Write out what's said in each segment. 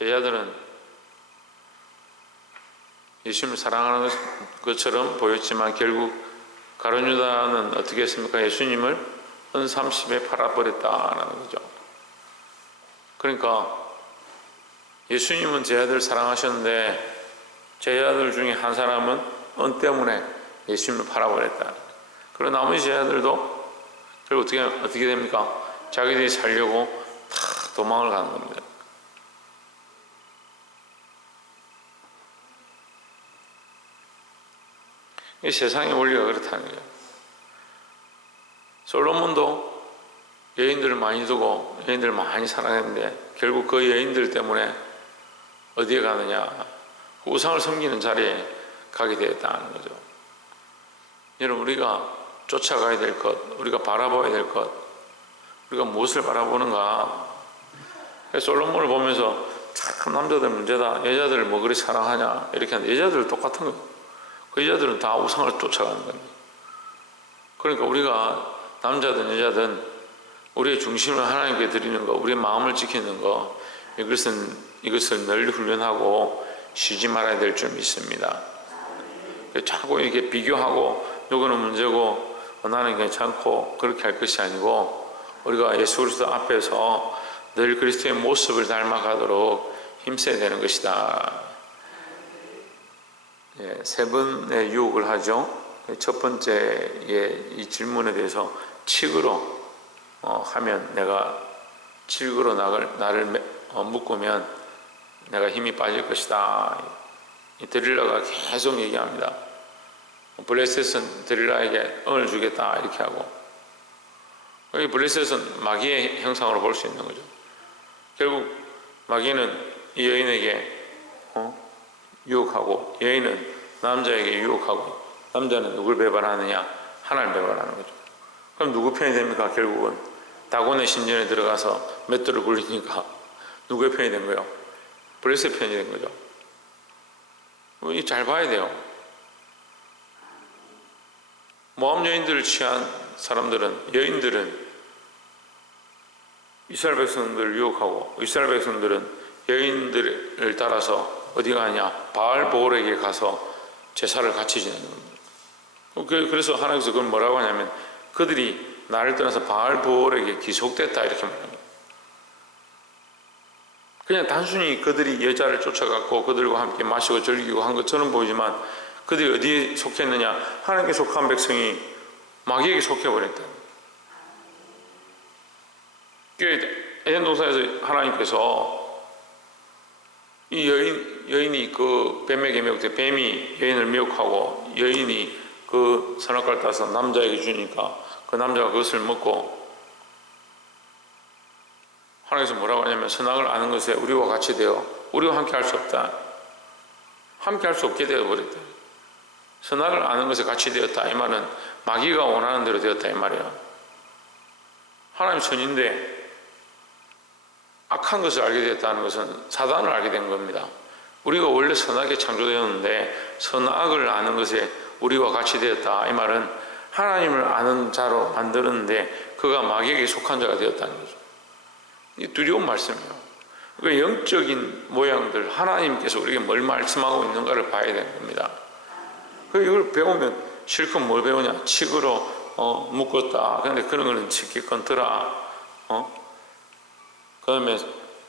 제자들은 예수님을 사랑하는 것처럼 보였지만 결국 가룟 유다는 어떻게 했습니까? 예수님을 은 30에 팔아버렸다라는 거죠. 그러니까 예수님은 제자들을 사랑하셨는데 제자들 중에 한 사람은 은 때문에 예수님을 팔아버렸다. 그리고 나머지 제자들도 결국 어떻게 됩니까? 자기들이 살려고 다 도망을 가는 겁니다. 이 세상의 원리가 그렇다는 거예요. 솔로몬도 여인들을 많이 두고 여인들을 많이 사랑했는데 결국 그 여인들 때문에 어디에 가느냐? 우상을 섬기는 자리에 가게 되었다는 거죠. 여러분, 우리가 쫓아가야 될 것, 우리가 바라봐야 될 것, 우리가 무엇을 바라보는가? 솔로몬을 보면서 참 남자들 문제다. 여자들을 뭐 그리 사랑하냐? 이렇게 하는데 여자들은 똑같은 거예요. 그 여자들은 다 우상을 쫓아가는 겁니다. 그러니까 우리가 남자든 여자든 우리의 중심을 하나님께 드리는 것, 우리의 마음을 지키는 것, 이것을 늘 훈련하고 쉬지 말아야 될 줄 믿습니다. 자꾸 이렇게 비교하고 누구는 문제고 나는 괜찮고 그렇게 할 것이 아니고 우리가 예수 그리스도 앞에서 늘 그리스도의 모습을 닮아가도록 힘써야 되는 것이다. 세 번의 유혹을 하죠. 첫 번째의 이 질문에 대해서 칙으로 하면 내가 칙으로 나를 묶으면 내가 힘이 빠질 것이다. 이 드릴라가 계속 얘기합니다. 블레셋은 드릴라에게 은을 주겠다 이렇게 하고, 이 블레셋은 마귀의 형상으로 볼 수 있는 거죠. 결국 마귀는 이 여인에게 유혹하고 여인은 남자에게 유혹하고 남자는 누굴 배반하느냐? 하나님을 배반하는 거죠. 그럼 누구 편이 됩니까? 결국은 다곤의 신전에 들어가서 맷돌을 굴리니까 누구의 편이 된 거예요? 블레셋 편이 된 거죠. 이 잘 봐야 돼요. 모압 여인들을 취한 사람들은, 여인들은 이스라엘 백성들을 유혹하고 이스라엘 백성들은 여인들을 따라서 어디 가냐? 바알 보올에게 가서 제사를 같이 지내는 겁니다. 그래서 하나님께서 그걸 뭐라고 하냐면 그들이 나를 떠나서 바알 보올에게 기속됐다 이렇게 말합니다. 그냥 단순히 그들이 여자를 쫓아갔고 그들과 함께 마시고 즐기고 한 것처럼 보이지만 그들이 어디에 속했느냐? 하나님께 속한 백성이 마귀에게 속해버렸다. 에덴 동산에서 하나님께서 이 여인이 그 뱀에게 미혹돼, 뱀이 여인을 미혹하고 여인이 그 선악과를 따서 남자에게 주니까 그 남자가 그것을 먹고, 하나님께서 뭐라고 하냐면 선악을 아는 것에 우리와 같이 되어 우리와 함께 할 수 없다. 함께 할 수 없게 되어버렸다. 선악을 아는 것에 같이 되었다. 이 말은 마귀가 원하는 대로 되었다 이 말이에요. 하나님 선인데 악한 것을 알게 되었다는 것은 사단을 알게 된 겁니다. 우리가 원래 선악에 창조되었는데 선악을 아는 것에 우리와 같이 되었다. 이 말은 하나님을 아는 자로 만들었는데 그가 마귀에게 속한 자가 되었다는 거죠. 이 두려운 말씀이에요. 그러니까 영적인 모양들, 하나님께서 우리에게 뭘 말씀하고 있는가를 봐야 되는 겁니다. 이걸 배우면 실컷 뭘 배우냐? 칙으로 묶었다. 그런데 그런 거는 쉽게 건드라. 그 다음에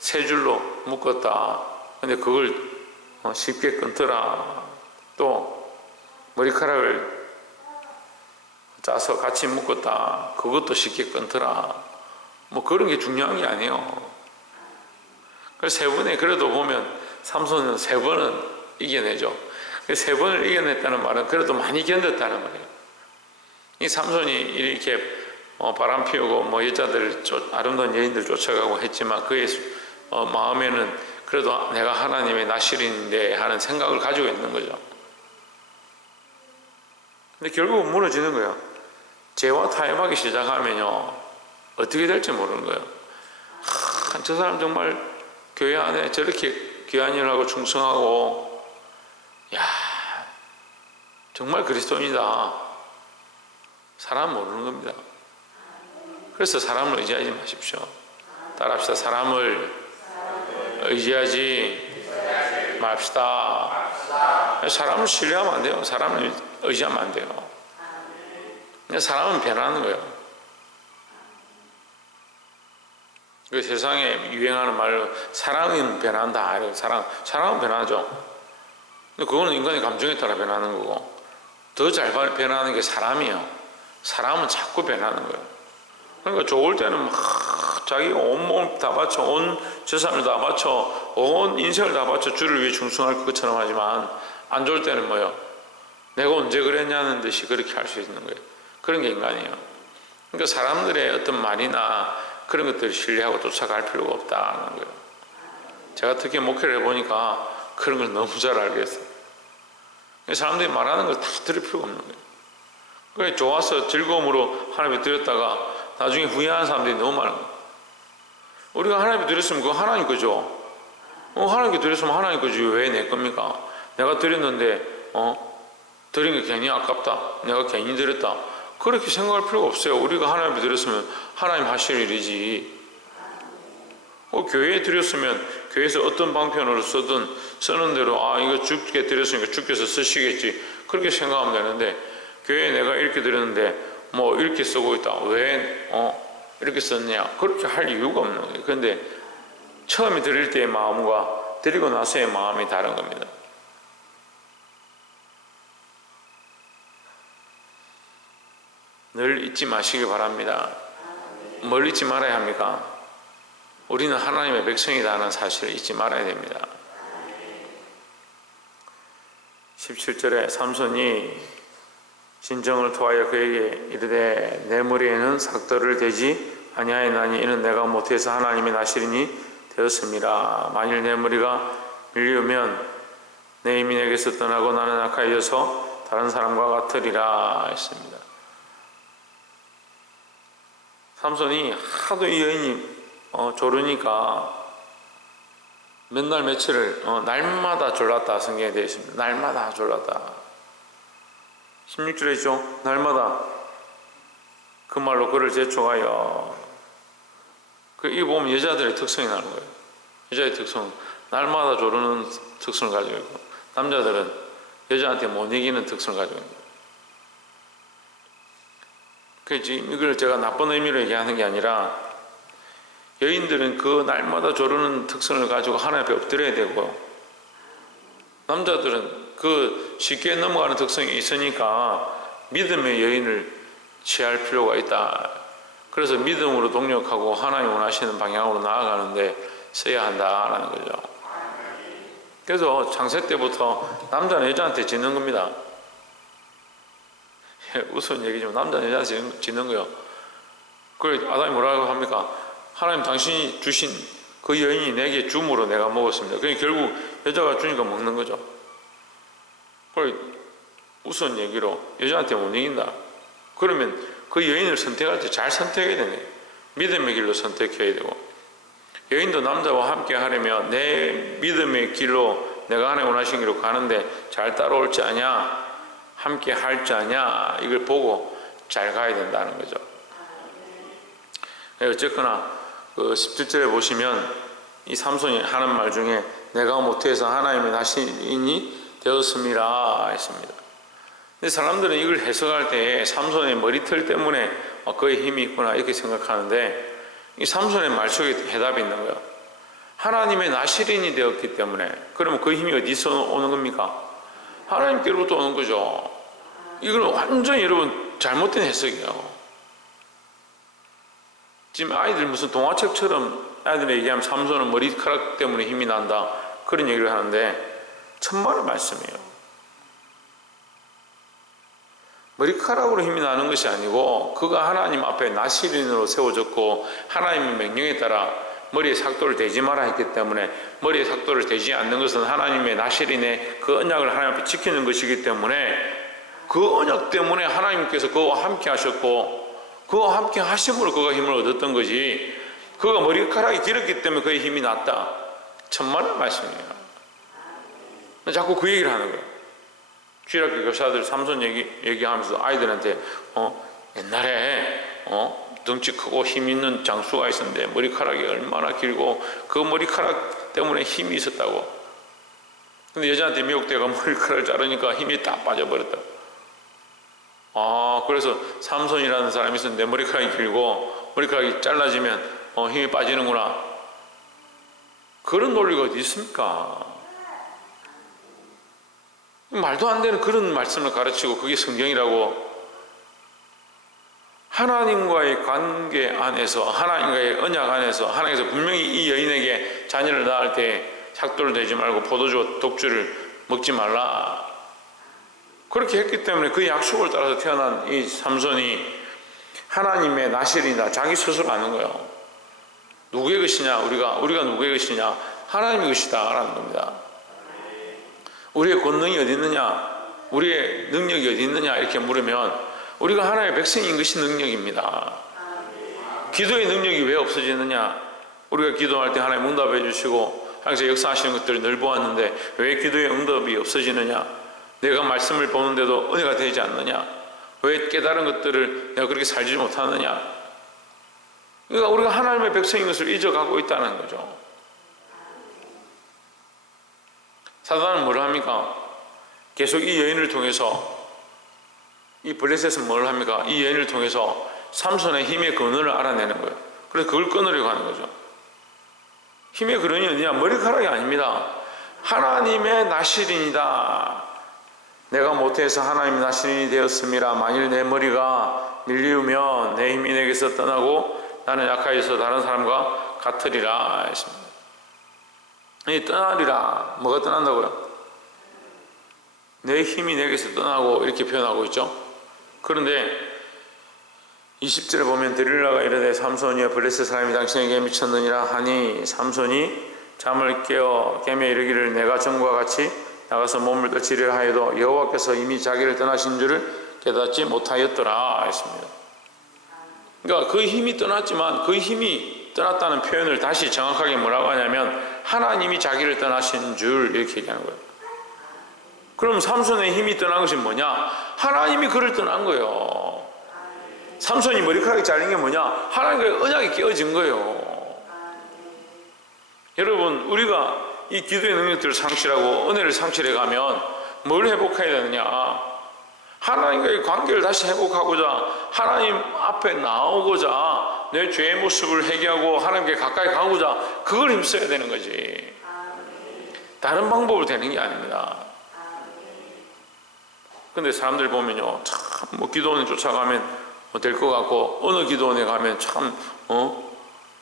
세 줄로 묶었다. 근데 그걸 쉽게 끊더라. 또 머리카락을 짜서 같이 묶었다. 그것도 쉽게 끊더라. 뭐 그런 게 중요한 게 아니에요. 그래서 세 번에 그래도 보면 삼손은 세 번은 이겨내죠. 세 번을 이겨냈다는 말은 그래도 많이 견뎠다는 말이에요. 이 삼손이 이렇게 바람 피우고 뭐 여자들 아름다운 여인들 쫓아가고 했지만 그의 마음에는 그래도 내가 하나님의 나실인데 하는 생각을 가지고 있는 거죠. 근데 결국은 무너지는 거예요. 죄와 타협하기 시작하면요 어떻게 될지 모르는 거예요. 저 사람 정말 교회 안에 저렇게 귀한 일을 하고 충성하고, 야 정말 그리스도인이다. 사람 모르는 겁니다. 그래서 사람을 의지하지 마십시오. 따라합시다. 사람을 의지하지 맙시다. 사람을 신뢰하면 안 돼요. 사람을 의지하면 안 돼요. 사람은 변하는 거예요. 그 세상에 유행하는 말로 사랑은 변한다. 사랑은 변하죠. 근데 그거는 인간의 감정에 따라 변하는 거고, 더 잘 변하는 게 사람이에요. 사람은 자꾸 변하는 거예요. 그러니까 좋을 때는 막 자기 온몸 다 바쳐, 온 재산을 다 바쳐, 온 인생을 다 바쳐 주를 위해 충성할 것처럼 하지만, 안 좋을 때는 뭐예요? 내가 언제 그랬냐는 듯이 그렇게 할 수 있는 거예요. 그런 게 인간이에요. 그러니까 사람들의 어떤 말이나 그런 것들을 신뢰하고 쫓아갈 필요가 없다는 거예요. 제가 특히 목회를 해보니까 그런 걸 너무 잘 알겠어요. 사람들이 말하는 걸 다 들을 필요가 없는 거예요. 그래 좋아서 즐거움으로 하나님께 드렸다가 나중에 후회하는 사람들이 너무 많은 거예요. 우리가 하나님께 드렸으면 그거 하나님 거죠. 하나님께 드렸으면 하나님 거지 왜 내 겁니까? 내가 드렸는데 드린 게 괜히 아깝다. 내가 괜히 드렸다. 그렇게 생각할 필요가 없어요. 우리가 하나님께 드렸으면 하나님 하실 일이지. 교회에 드렸으면 교회에서 어떤 방편으로 쓰는 대로 이거 주께 드렸으니까 주께서 쓰시겠지. 그렇게 생각하면 되는데, 교회에 내가 이렇게 드렸는데 뭐 이렇게 쓰고 있다. 왜 이렇게 썼냐? 그렇게 할 이유가 없는 거예요. 그런데 처음에 드릴 때의 마음과 드리고 나서의 마음이 다른 겁니다. 늘 잊지 마시기 바랍니다. 뭘 잊지 말아야 합니까? 우리는 하나님의 백성이라는 사실을 잊지 말아야 됩니다. 17절에 삼손이 진정을 토하여 그에게 이르되 내 머리에는 삭도를 대지 아니하였나니 이는 내가 못해서 하나님의 나시린이 되었습니다. 만일 내 머리가 밀리우면 내 힘이 내게서 떠나고 나는 악하여져서 다른 사람과 같으리라 했습니다. 삼손이 하도 이 여인이 조르니까 맨날 며칠을 날마다 졸랐다 성경에 되어 있습니다. 날마다 졸랐다. 16절에 있죠. 날마다 그 말로 그를 재촉하여. 이 보면 여자들의 특성이 나는 거예요. 여자의 특성은 날마다 조르는 특성을 가지고 있고, 남자들은 여자한테 못 이기는 특성을 가지고 있는 거예요. 지금 이걸 제가 나쁜 의미로 얘기하는 게 아니라, 여인들은 그 날마다 조르는 특성을 가지고 하나님 앞에 엎드려야 되고, 남자들은 그 쉽게 넘어가는 특성이 있으니까 믿음의 여인을 취할 필요가 있다. 그래서 믿음으로 동력하고 하나님 원하시는 방향으로 나아가는데 써야 한다라는 거죠. 그래서 창세 때부터 남자는 여자한테 짓는 겁니다. 우스운 얘기지만 남자는 여자한테 짓는 거예요. 그래 아담이 뭐라고 합니까? 하나님 당신이 주신 그 여인이 내게 줌으로 내가 먹었습니다. 그러니까 결국 여자가 주니까 먹는 거죠. 그래 우스운 얘기로 여자한테 못 이긴다. 그러면 그 여인을 선택할 때 잘 선택해야 되네. 믿음의 길로 선택해야 되고, 여인도 남자와 함께 하려면 내 믿음의 길로 내가 하나님 원하신 길로 가는데 잘 따라올지 아냐, 함께 할지 아냐, 이걸 보고 잘 가야 된다는 거죠. 어쨌거나 그 17절에 보시면 이 삼손이 하는 말 중에 내가 못해서 하나님의 나시린이 되었음이라 했습니다. 근데 사람들은 이걸 해석할 때 삼손의 머리털 때문에 그의 힘이 있구나 이렇게 생각하는데, 이 삼손의 말 속에 해답이 있는 거예요. 하나님의 나시린이 되었기 때문에. 그러면 그 힘이 어디서 오는 겁니까? 하나님께로부터 오는 거죠. 이건 완전히 여러분 잘못된 해석이에요. 지금 아이들 무슨 동화책처럼 아이들이 얘기하면 삼손은 머리카락 때문에 힘이 난다 그런 얘기를 하는데 천만의 말씀이에요. 머리카락으로 힘이 나는 것이 아니고 그가 하나님 앞에 나시린으로 세워졌고 하나님의 명령에 따라 머리에 삭도를 대지 마라 했기 때문에, 머리에 삭도를 대지 않는 것은 하나님의 나시린의 그 언약을 하나님 앞에 지키는 것이기 때문에, 그 언약 때문에 하나님께서 그와 함께 하셨고 그와 함께 하심으로 그가 힘을 얻었던 거지, 그가 머리카락이 길었기 때문에 그의 힘이 났다. 천만의 말씀이에요. 자꾸 그 얘기를 하는 거예요. 주일학교 교사들 삼손 얘기하면서 아이들한테 옛날에 덩치 크고 힘 있는 장수가 있었는데 머리카락이 얼마나 길고 그 머리카락 때문에 힘이 있었다고. 근데 여자한테 미혹되가 머리카락을 자르니까 힘이 딱 빠져버렸다. 그래서 삼손이라는 사람이 있었는데 머리카락이 길고 머리카락이 잘라지면 힘이 빠지는구나. 그런 논리가 어디 있습니까? 말도 안 되는 그런 말씀을 가르치고 그게 성경이라고. 하나님과의 관계 안에서, 하나님과의 언약 안에서 하나님께서 분명히 이 여인에게 자녀를 낳을 때 삭도를 내지 말고 포도주, 독주를 먹지 말라, 그렇게 했기 때문에 그 약속을 따라서 태어난 이 삼손이 하나님의 나실이다, 자기 스스로 아는 거예요. 누구의 것이냐? 우리가 누구의 것이냐? 하나님의 것이다 라는 겁니다. 우리의 권능이 어디 있느냐? 우리의 능력이 어디 있느냐? 이렇게 물으면 우리가 하나님의 백성인 것이 능력입니다. 기도의 능력이 왜 없어지느냐? 우리가 기도할 때 하나님 응답해 주시고 하나님께서 역사하시는 것들을 늘 보았는데 왜 기도의 응답이 없어지느냐? 내가 말씀을 보는데도 은혜가 되지 않느냐? 왜 깨달은 것들을 내가 그렇게 살지 못하느냐? 그러니까 우리가 하나님의 백성인 것을 잊어가고 있다는 거죠. 사단은 뭘 합니까? 계속 이 여인을 통해서, 이 블레셋은 뭘 합니까? 이 여인을 통해서 삼손의 힘의 근원을 알아내는 거예요. 그래서 그걸 끊으려고 하는 거죠. 힘의 근원이 어디냐? 머리카락이 아닙니다. 하나님의 나실인이다. 내가 모태에서 하나님의 나실인이 되었음이라. 만일 내 머리가 밀리우면 내 힘이 내게서 떠나고 나는 약하여서 다른 사람과 같으리라 했습니다. 이 떠나리라, 뭐가 떠난다고요? 내 힘이 내게서 떠나고 이렇게 표현하고 있죠. 그런데 20절에 보면 데릴라가 이르되 삼손이여 블레셋 사람이 당신에게 미쳤느니라 하니 삼손이 잠을 깨어 깨며 이르기를 내가 전과 같이 나가서 몸을 떨치려 하여도 여호와께서 이미 자기를 떠나신 줄을 깨닫지 못하였더라 했습니다. 그러니까 그 힘이 떠났지만 그 힘이 떠났다는 표현을 다시 정확하게 뭐라고 하냐면 하나님이 자기를 떠나신 줄 이렇게 얘기하는 거예요. 그럼 삼손의 힘이 떠난 것이 뭐냐? 하나님이 그를 떠난 거예요. 삼손이 머리카락이 잘린 게 뭐냐? 하나님과의 언약이 깨어진 거예요. 여러분, 우리가 이 기도의 능력들을 상실하고 은혜를 상실해 가면 뭘 회복해야 되느냐? 하나님과의 관계를 다시 회복하고자, 하나님 앞에 나오고자, 내 죄의 모습을 회개하고 하나님께 가까이 가고자 그걸 힘써야 되는 거지. 다른 방법으로 되는 게 아닙니다. 근데 사람들 보면요, 참 뭐 기도원에 쫓아가면 될 것 같고 어느 기도원에 가면 참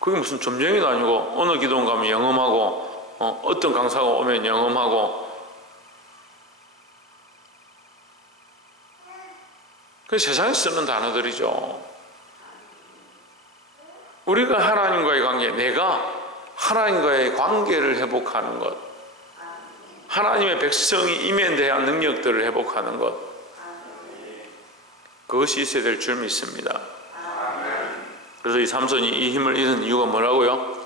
그게 무슨 점쟁이도 아니고 어느 기도원 가면 영험하고 어떤 강사가 오면 영험하고. 그 세상에 쓰는 단어들이죠. 우리가 하나님과의 관계, 내가 하나님과의 관계를 회복하는 것, 하나님의 백성이 임에 대한 능력들을 회복하는 것, 그것이 있어야 될 줄 믿습니다. 그래서 이 삼손이 이 힘을 잃은 이유가 뭐라고요?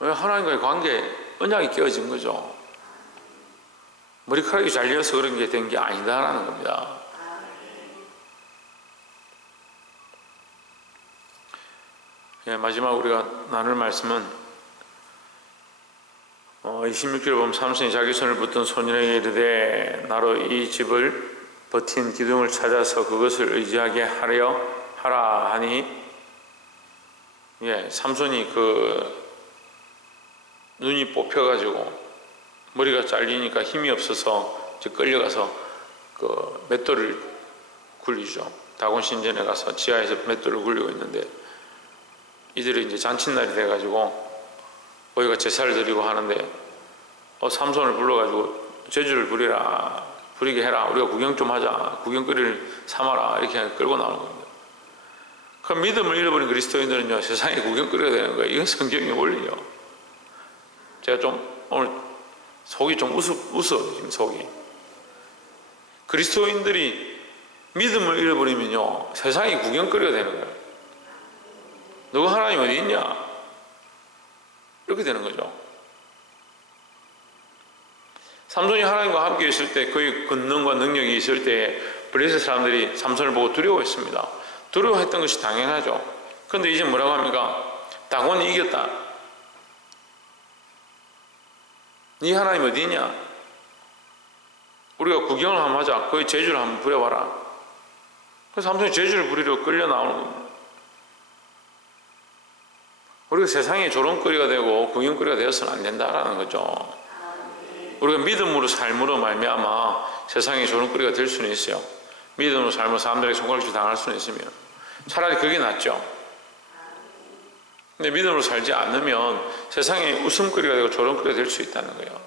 왜? 하나님과의 관계, 언약이 깨어진 거죠. 머리카락이 잘려서 그런 게 된 게 아니다라는 겁니다. 마지막 우리가 나눌 말씀은 26절에 보면 삼손이 자기 손을 붙든 소년에게 이르되 나로 이 집을 버틴 기둥을 찾아서 그것을 의지하게 하라 하니, 삼손이 그 눈이 뽑혀가지고 머리가 잘리니까 힘이 없어서 끌려가서 그 맷돌을 굴리죠. 다곤 신전에 가서 지하에서 맷돌을 굴리고 있는데 이들이 이제 잔칫날이 돼가지고 거기가 제사를 드리고 하는데 삼손을 불러가지고 제주를 부리게 해라, 우리가 구경 좀 하자, 구경거리를 삼아라, 이렇게 끌고 나오는 겁니다. 그 믿음을 잃어버린 그리스도인들은요, 세상에 구경거리가 되는 거예요. 이건 성경의 원리예요. 제가 좀 오늘 속이 좀 웃어 지금 속이. 그리스도인들이 믿음을 잃어버리면요, 세상에 구경거리가 되는 거예요. 너가 하나님 어디 있냐? 이렇게 되는 거죠. 삼손이 하나님과 함께 있을 때, 그의 권능과 능력이 있을 때 블레셋 사람들이 삼손을 보고 두려워했습니다. 두려워했던 것이 당연하죠. 근데 이제 뭐라고 합니까? 다곤이 이겼다. 네 하나님 어디 있냐? 우리가 구경을 한번 하자. 거기 재주를 한번 부려봐라. 그래서 삼손이 재주를 부리려 끌려 나오는 겁니다. 우리가 세상에 조롱거리가 되고 구경거리가 되어서는 안 된다라는 거죠. 우리가 믿음으로 삶으로 말미암아 세상에 조롱거리가 될 수는 있어요. 믿음으로 삶으로 사람들에게 손가락질 당할 수는 있으면 차라리 그게 낫죠. 근데 믿음으로 살지 않으면 세상에 웃음거리가 되고 조롱거리가 될 수 있다는 거예요.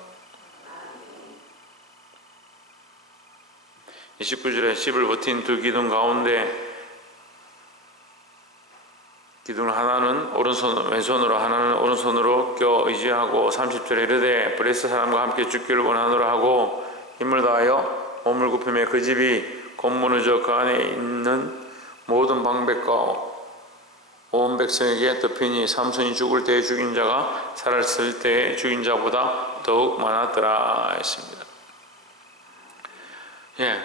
29절에 10을 버틴 두 기둥 가운데 기둥 하나는 왼손으로 하나는 오른손으로 껴 의지하고 30절에 이르되 브레스 사람과 함께 죽기를 원하노라 하고 힘을 다하여 몸을 굽히며 그 집이 곧 무너져 그 안에 있는 모든 방백과 온 백성에게 덮이니 삼손이 죽을 때에 죽인 자가 살았을 때에 죽인 자보다 더욱 많았더라 했습니다. 예.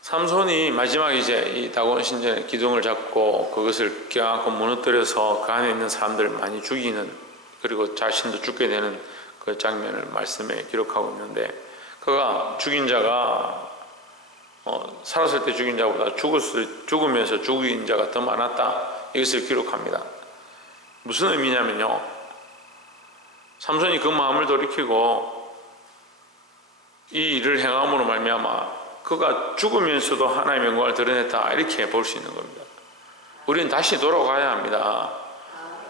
삼손이 마지막에 이제 이 다곤 신전의 기둥을 잡고 그것을 껴안고 무너뜨려서 그 안에 있는 사람들을 많이 죽이는, 그리고 자신도 죽게 되는 그 장면을 말씀에 기록하고 있는데, 그가 죽인 자가 살았을 때 죽인 자보다 죽으면서 죽인 자가 더 많았다, 이것을 기록합니다. 무슨 의미냐면요, 삼손이 그 마음을 돌이키고 이 일을 행함으로 말미암아 그가 죽으면서도 하나님의 영광을 드러냈다, 이렇게 볼 수 있는 겁니다. 우리는 다시 돌아가야 합니다.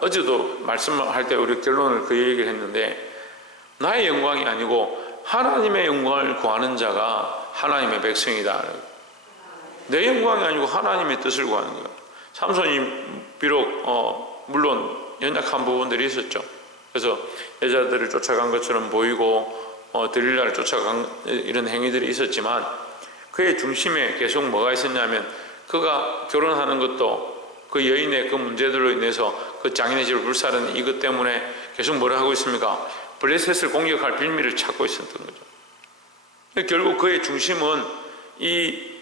어제도 말씀할 때 우리 결론을 그 얘기를 했는데, 나의 영광이 아니고 하나님의 영광을 구하는 자가 하나님의 백성이다. 내 영광이 아니고 하나님의 뜻을 구하는 거예요. 삼손이 비록 물론 연약한 부분들이 있었죠. 그래서 여자들을 쫓아간 것처럼 보이고 들릴라를 쫓아간 이런 행위들이 있었지만, 그의 중심에 계속 뭐가 있었냐면, 그가 결혼하는 것도 그 여인의 그 문제들로 인해서 그 장인의 집을 불사르는 이것 때문에 계속 뭐라 하고 있습니까? 블레셋을 공격할 빌미를 찾고 있었던 거죠. 결국 그의 중심은 이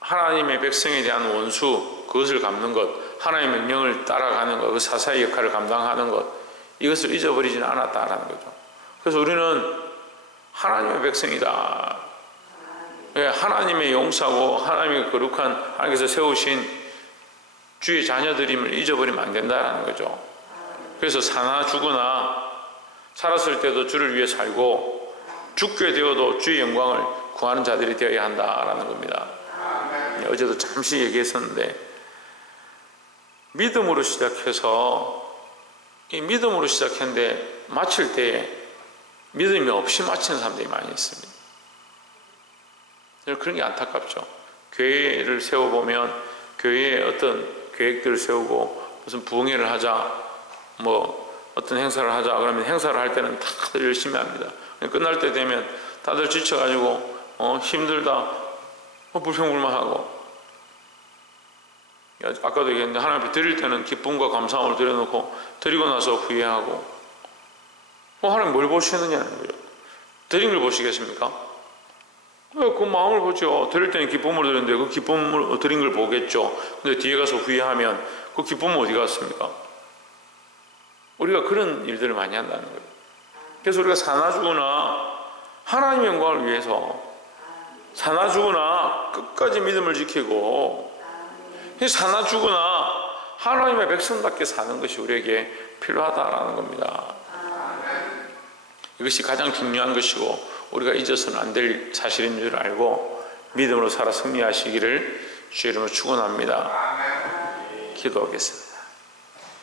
하나님의 백성에 대한 원수, 그것을 갚는 것, 하나님의 명령을 따라가는 것, 그 사사의 역할을 감당하는 것, 이것을 잊어버리지는 않았다라는 거죠. 그래서 우리는 하나님의 백성이다. 하나님의 용사고 하나님의 거룩한 하나님께서 세우신 주의 자녀들임을 잊어버리면 안 된다는 거죠. 그래서 사나 죽으나 살았을 때도 주를 위해 살고 죽게 되어도 주의 영광을 구하는 자들이 되어야 한다라는 겁니다. 어제도 잠시 얘기했었는데, 믿음으로 시작해서 이 믿음으로 시작했는데 마칠 때 믿음이 없이 마치는 사람들이 많이 있습니다. 그런 게 안타깝죠. 교회를 세워보면 교회에 어떤 계획들을 세우고 무슨 부흥회를 하자, 뭐 어떤 행사를 하자 그러면 행사를 할 때는 다들 열심히 합니다. 끝날 때 되면 다들 지쳐가지고 힘들다, 불평불만하고, 아까도 얘기했는데 하나님 앞에 드릴 때는 기쁨과 감사함을 드려놓고 드리고 나서 후회하고, 하나님 뭘 보시느냐는 거죠. 드린 걸 보시겠습니까? 그 마음을 보죠. 드릴 때는 기쁨으로 드렸는데 그 기쁨을 드린 걸 보겠죠. 근데 뒤에 가서 후회하면 그 기쁨은 어디 갔습니까? 우리가 그런 일들을 많이 한다는 거예요. 그래서 우리가 사나 죽으나 하나님의 영광을 위해서, 사나 죽으나 끝까지 믿음을 지키고, 사나 죽으나 하나님의 백성답게 사는 것이 우리에게 필요하다라는 겁니다. 이것이 가장 중요한 것이고 우리가 잊어서는 안 될 사실인 줄 알고 믿음으로 살아 승리하시기를 주의 이름으로 축원합니다. 기도하겠습니다.